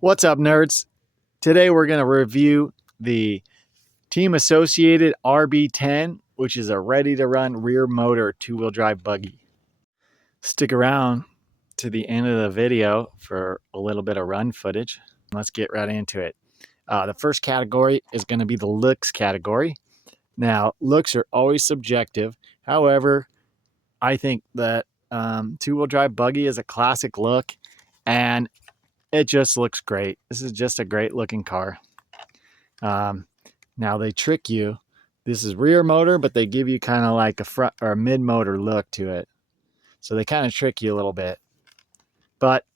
What's up, nerds? Today we're going to review the Team Associated RB10, which is a ready-to-run rear motor two-wheel drive buggy. Stick around to the end of the video for a little bit of run footage. Let's get right into it. The first category is going to be the looks category. Now, looks are always subjective. However, I think that two-wheel drive buggy is a classic look, and it just looks great. This is just a great looking car. Now they trick you. This is rear motor, but they give you kind of like a front or a mid motor look to it. So they kind of trick you a little bit. But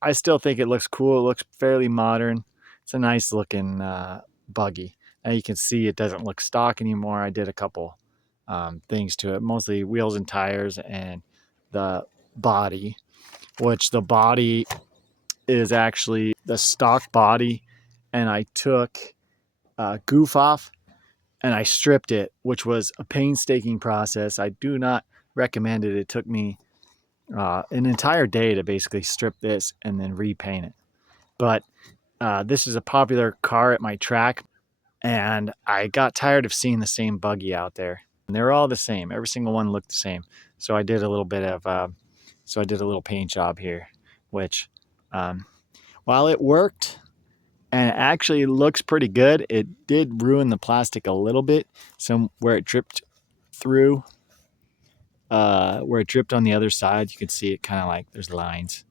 I still think it looks cool. It looks fairly modern. It's a nice looking buggy. Now you can see it doesn't look stock anymore. I did a couple things to it, mostly wheels and tires and the body, which the body is actually the stock body, and I took goof off and I stripped it, which was a painstaking process. I do not recommend it. It took me an entire day to basically strip this and then repaint it. But this is a popular car at my track, and I got tired of seeing the same buggy out there. And they're all the same. Every single one looked the same. So I did a little bit of, I did a little paint job here, which while it worked and it actually looks pretty good, it did ruin the plastic a little bit. So where it dripped through, where it dripped on the other side, you can see it kind of like there's lines.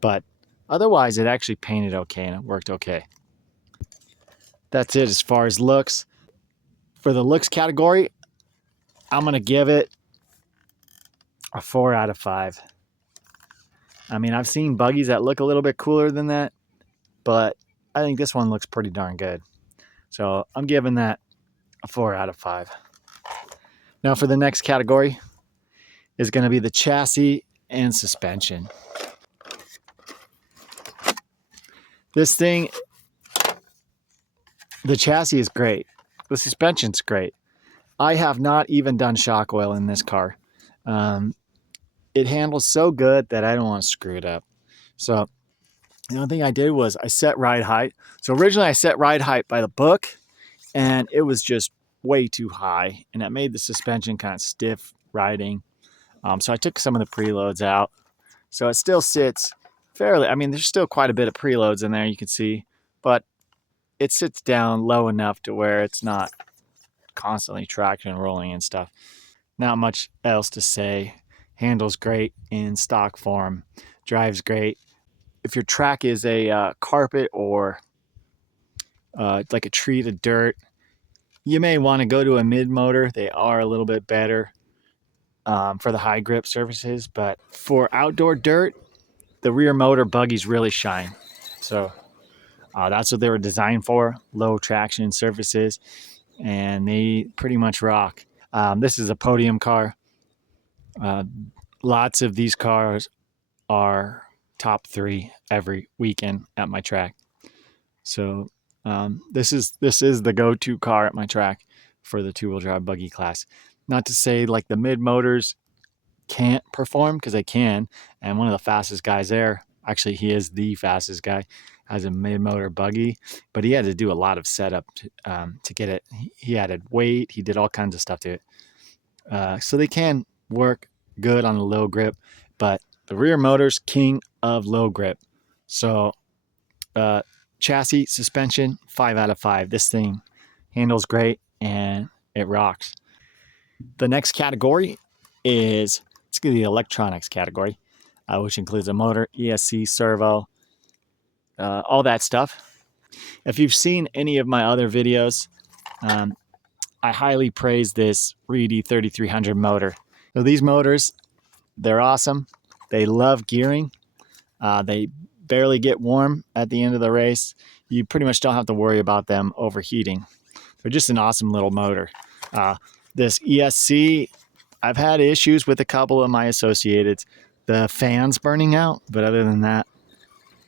But otherwise, it actually painted okay and it worked okay. That's it as far as looks. For the looks category, I'm going to give it a 4 out of 5. I mean, I've seen buggies that look a little bit cooler than that, but I think this one looks pretty darn good. So I'm giving that a 4 out of 5. Now for the next category is going to be the chassis and suspension. This thing, the chassis is great. The suspension's great. I have not even done shock oil in this car. It handles so good that I don't want to screw it up. So the only thing I did was I set ride height. So originally I set ride height by the book, and it was just way too high, and that made the suspension kind of stiff riding. So I took some of the preloads out. So it still sits fairly, I mean, there's still quite a bit of preloads in there, you can see, but it sits down low enough to where it's not constantly traction rolling and stuff. Not much else to say. Handles great in stock form. Drives great. If your track is a carpet or like a treated dirt, you may want to go to a mid motor. They are a little bit better for the high grip surfaces, but for outdoor dirt, the rear motor buggies really shine. So that's what they were designed for, low traction surfaces, and they pretty much rock. This is a podium car. Lots of these cars are top 3 every weekend at my track. So this is the go-to car at my track for the two-wheel drive buggy class. Not to say like the mid motors can't perform, because they can, and one of the fastest guys there, actually he is the fastest guy, has a mid motor buggy, but he had to do a lot of setup to get it. He added weight, he did all kinds of stuff to it. So they can work good on the low grip, but the rear motor's king of low grip. So chassis, suspension, 5 out of 5. This thing handles great and it rocks. The next category is, it's going to be the electronics category, which includes a motor, ESC, servo, all that stuff. If you've seen any of my other videos, I highly praise this Reedy 3300 motor. So these motors, they're awesome. They love gearing. They barely get warm at the end of the race. You pretty much don't have to worry about them overheating. They're just an awesome little motor. This ESC, I've had issues with a couple of my Associateds. The fan's burning out, but other than that,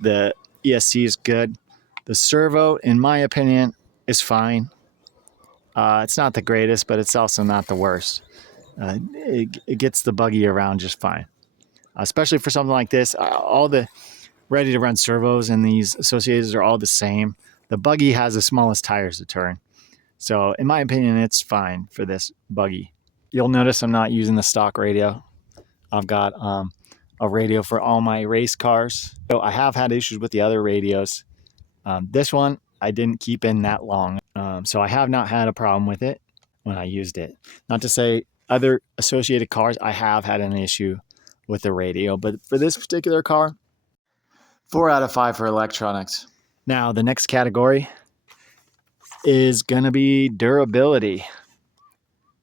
the ESC is good. The servo, in my opinion, is fine. It's not the greatest, but it's also not the worst. It gets the buggy around just fine, especially for something like this. All the ready to run servos and these Associated are all the same. The buggy has the smallest tires to turn. So in my opinion, it's fine for this buggy. You'll notice I'm not using the stock radio. I've got a radio for all my race cars. So I have had issues with the other radios. This one I didn't keep in that long. So I have not had a problem with it when I used it. Not to say other Associated cars, I have had an issue with the radio, but for this particular car, 4 out of 5 for electronics. Now the next category is gonna be durability.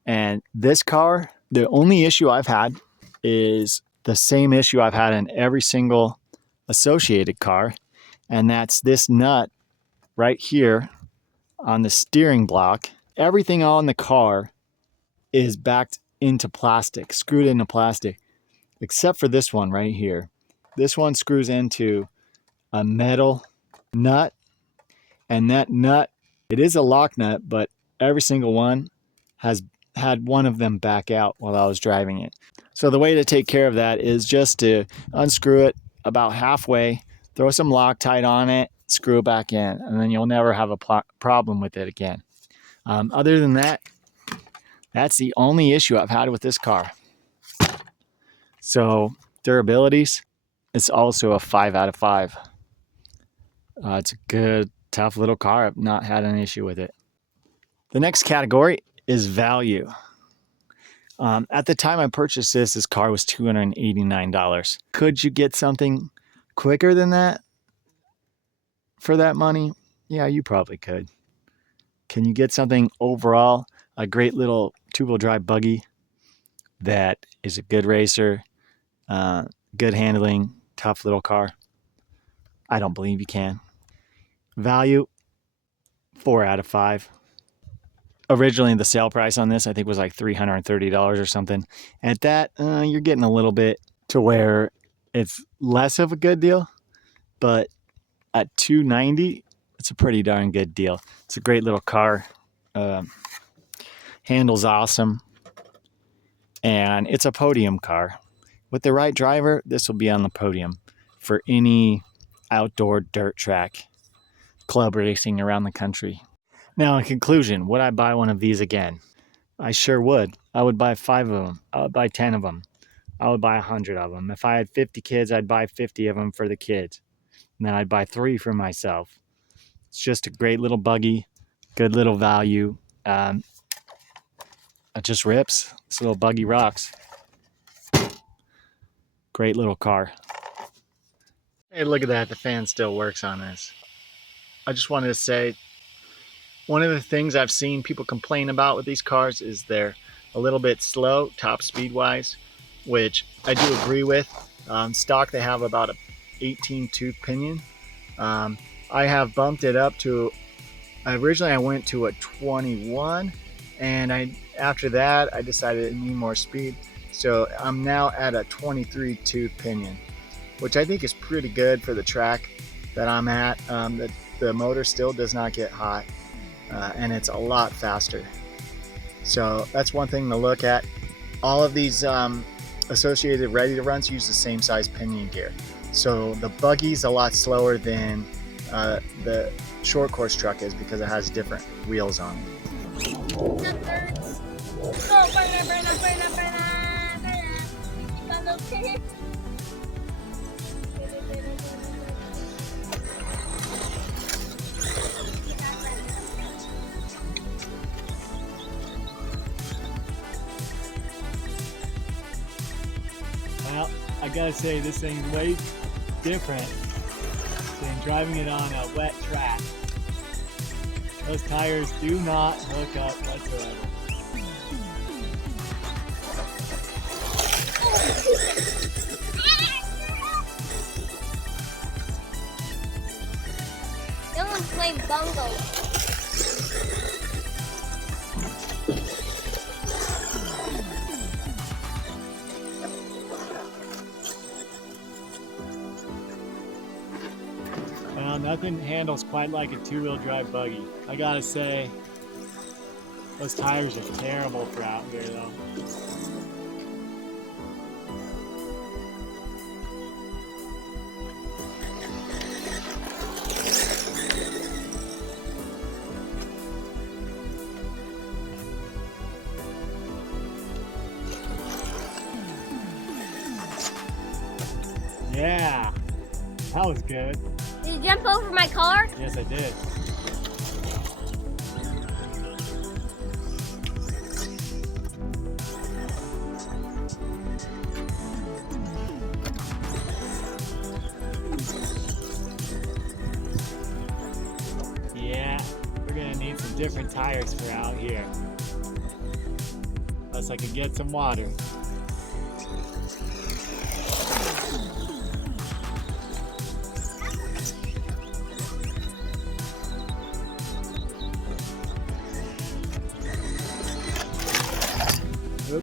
And this car, the only issue I've had is the same issue I've had in every single Associated car, and that's this nut right here on the steering block. Everything on the car is backed into plastic, screwed into plastic, except for this one right here. This one screws into a metal nut, and that nut, it is a lock nut, but every single one has had one of them back out while I was driving it. So the way to take care of that is just to unscrew it about halfway, throw some Loctite on it, screw it back in, and then you'll never have a problem with it again. Other than that, that's the only issue I've had with this car. So durabilities, it's also a 5 out of 5. It's a good, tough little car. I've not had an issue with it. The next category is value. At the time I purchased this car was $289. Could you get something quicker than that for that money? Yeah, you probably could. Can you get something overall, a great little two-wheel drive buggy that is a good racer, good handling, tough little car? I don't believe you can. Value, 4 out of 5. Originally, the sale price on this, I think, was like $330 or something. At that, you're getting a little bit to where it's less of a good deal, but at $290, it's a pretty darn good deal. It's a great little car. Handles awesome. And it's a podium car. With the right driver, this will be on the podium for any outdoor dirt track, club racing around the country. Now, in conclusion, would I buy one of these again? I sure would. I would buy 5 of them. I would buy 10 of them. I would buy 100 of them. If I had 50 kids, I'd buy 50 of them for the kids. And then I'd buy 3 for myself. It's just a great little buggy, good little value. It just rips. This little buggy rocks. Great little car. Hey, look at that. The fan still works on this. I just wanted to say, one of the things I've seen people complain about with these cars is they're a little bit slow, top speed wise, which I do agree with. Stock, they have about a 18 tooth pinion. I have bumped it up to, originally I went to a 21, and after that I decided I need more speed. So I'm now at a 23 tooth pinion, which I think is pretty good for the track that I'm at. The motor still does not get hot. And it's a lot faster. So that's one thing to look at. All of these Associated ready to runs use the same size pinion gear. So the buggy's a lot slower than the short course truck is because it has different wheels on it. Well, I gotta say, this thing's way different than driving it on a wet track. Those tires do not hook up whatsoever. Someone play bungo. Well, nothing handles quite like a two-wheel drive buggy. I gotta say, those tires are terrible for out here though. Yeah, that was good. Did you jump over my car? Yes, I did. Yeah, we're gonna need some different tires for out here. Unless I can get some water.